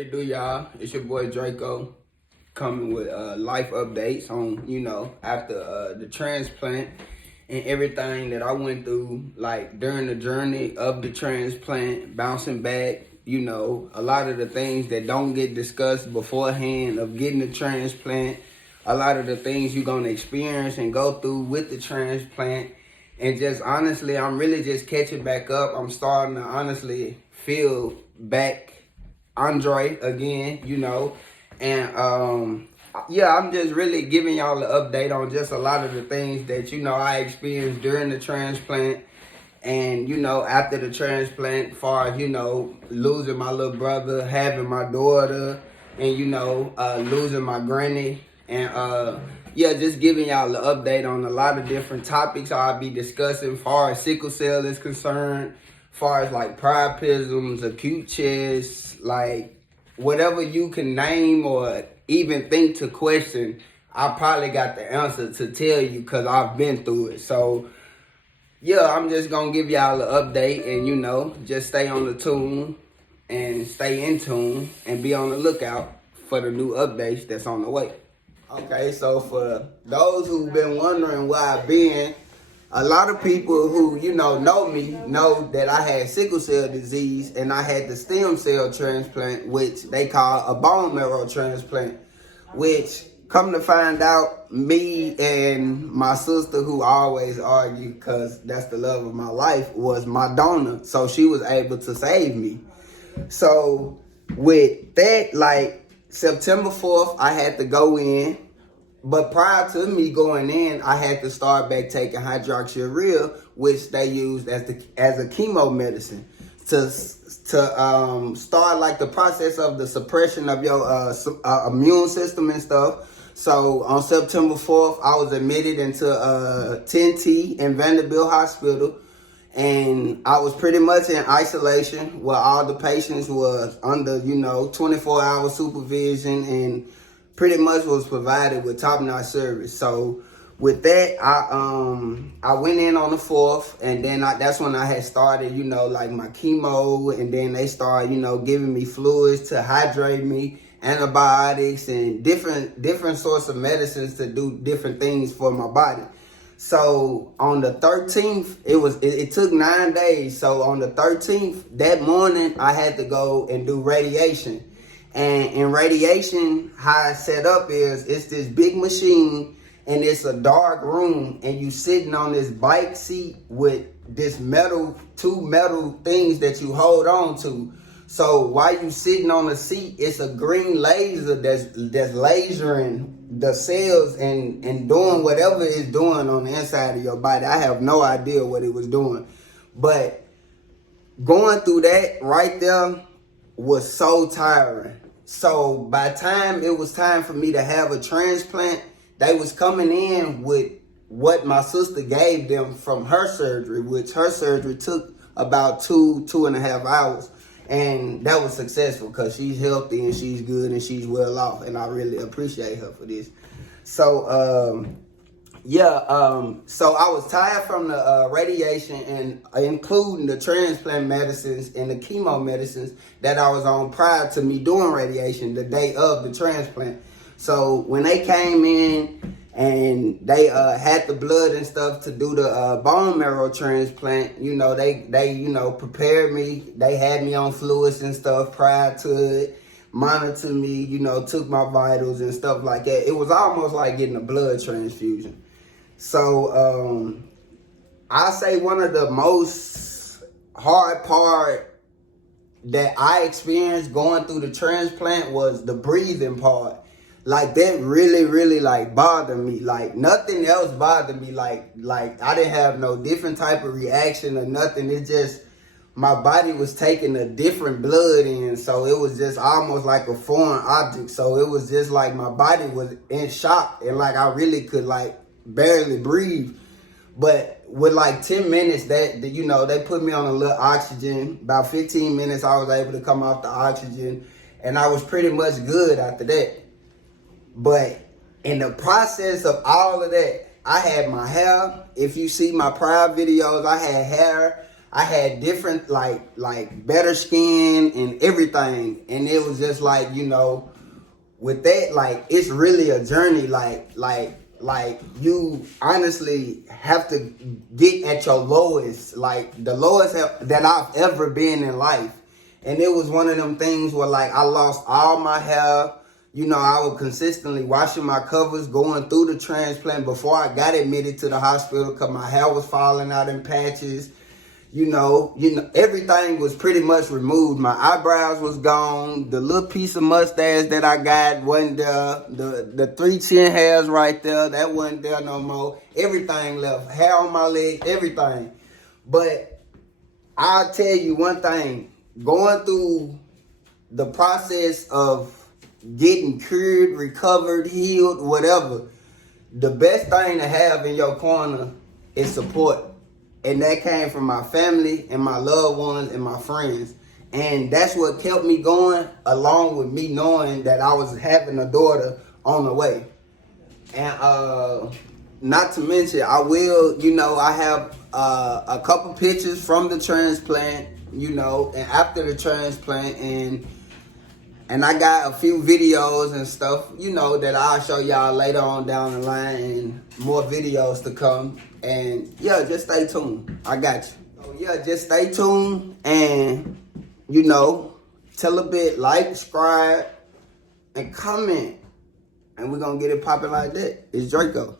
it do, y'all? It's your boy Drekco coming with life updates on, after the transplant and everything that I went through, like during the journey of the transplant, bouncing back, a lot of the things that don't get discussed beforehand of getting the transplant, a lot of the things you're going to experience and go through with the transplant. And just honestly, I'm really just catching back up. I'm starting to honestly feel back Andre again, and I'm just really giving y'all an update on just a lot of the things that I experienced during the transplant, and after the transplant, far as losing my little brother, having my daughter, and losing my granny, and just giving y'all an update on a lot of different topics I'll be discussing, far as sickle cell is concerned, far as like priapisms, acute chest, like whatever you can name or even think to question, I probably got the answer to tell you because I've been through it. So I'm just gonna give y'all an update, and just stay on the tune and stay in tune and be on the lookout for the new updates that's on the way. Okay, so for those who've been wondering where I've been, a lot of people who, know me know that I had sickle cell disease and I had the stem cell transplant, which they call a bone marrow transplant, which come to find out, me and my sister, who always argue because that's the love of my life, was my donor. So she was able to save me. So with that, like September 4th, I had to go in. But prior to me going in, I had to start back taking hydroxyurea, which they used as a chemo medicine to start like the process of the suppression of your immune system and stuff. So on September 4th, I was admitted into 10T in Vanderbilt Hospital, and I was pretty much in isolation where all the patients was under 24-hour supervision and pretty much was provided with top-notch service. So with that, I went in on the 4th, and then that's when I had started, like my chemo, and then they started, giving me fluids to hydrate me, antibiotics, and different sorts of medicines to do different things for my body. So on the 13th, it took 9 days. So on the 13th, that morning, I had to go and do radiation. And in radiation, how it's set up is it's this big machine and it's a dark room and you sitting on this bike seat with this two metal things that you hold on to. So while you sitting on the seat, it's a green laser that's lasering the cells and doing whatever it's doing on the inside of your body. I have no idea what it was doing. But going through that right there was so tiring. So by the time it was time for me to have a transplant, they was coming in with what my sister gave them from her surgery, which her surgery took about 2.5 hours. And that was successful because she's healthy and she's good and she's well off. And I really appreciate her for this. So, so I was tired from the radiation and including the transplant medicines and the chemo medicines that I was on prior to me doing radiation the day of the transplant. So when they came in and they had the blood and stuff to do the bone marrow transplant, they prepared me. They had me on fluids and stuff prior to it, monitored me, took my vitals and stuff like that. It was almost like getting a blood transfusion. So I say one of the most hard part that I experienced going through the transplant was the breathing part. Like that really, really like bothered me. Like nothing else bothered me. Like I didn't have no different type of reaction or nothing. It's just my body was taking a different blood in. So it was just almost like a foreign object. So it was just like my body was in shock and like I really could like barely breathe. But with like 10 minutes that they put me on a little oxygen. About 15 minutes I was able to come off the oxygen and I was pretty much good after that. But in the process of all of that, I had my hair. If you see my prior videos, I had hair. I had different like better skin and everything, and it was just like, you know, with that, like, it's really a journey. Like you honestly have to get at your lowest, like the lowest that I've ever been in life. And it was one of them things where, like, I lost all my hair. You know, I was consistently washing my covers, going through the transplant before I got admitted to the hospital because my hair was falling out in patches. You know, everything was pretty much removed. My eyebrows was gone. The little piece of mustache that I got wasn't there. The 3 chin hairs right there, that wasn't there no more. Everything left. Hair on my leg, everything. But I'll tell you one thing. Going through the process of getting cured, recovered, healed, whatever, the best thing to have in your corner is support. And that came from my family and my loved ones and my friends. And that's what kept me going, along with me knowing that I was having a daughter on the way. And not to mention, I will, you know, I have a couple pictures from the transplant, you know, and after the transplant, and I got a few videos and stuff, you know, that I'll show y'all later on down the line, and more videos to come. And yeah, just stay tuned. I got you. So yeah, just stay tuned and, you know, tell a bit, like, subscribe, and comment. And we're going to get it popping like that. It's Drekco.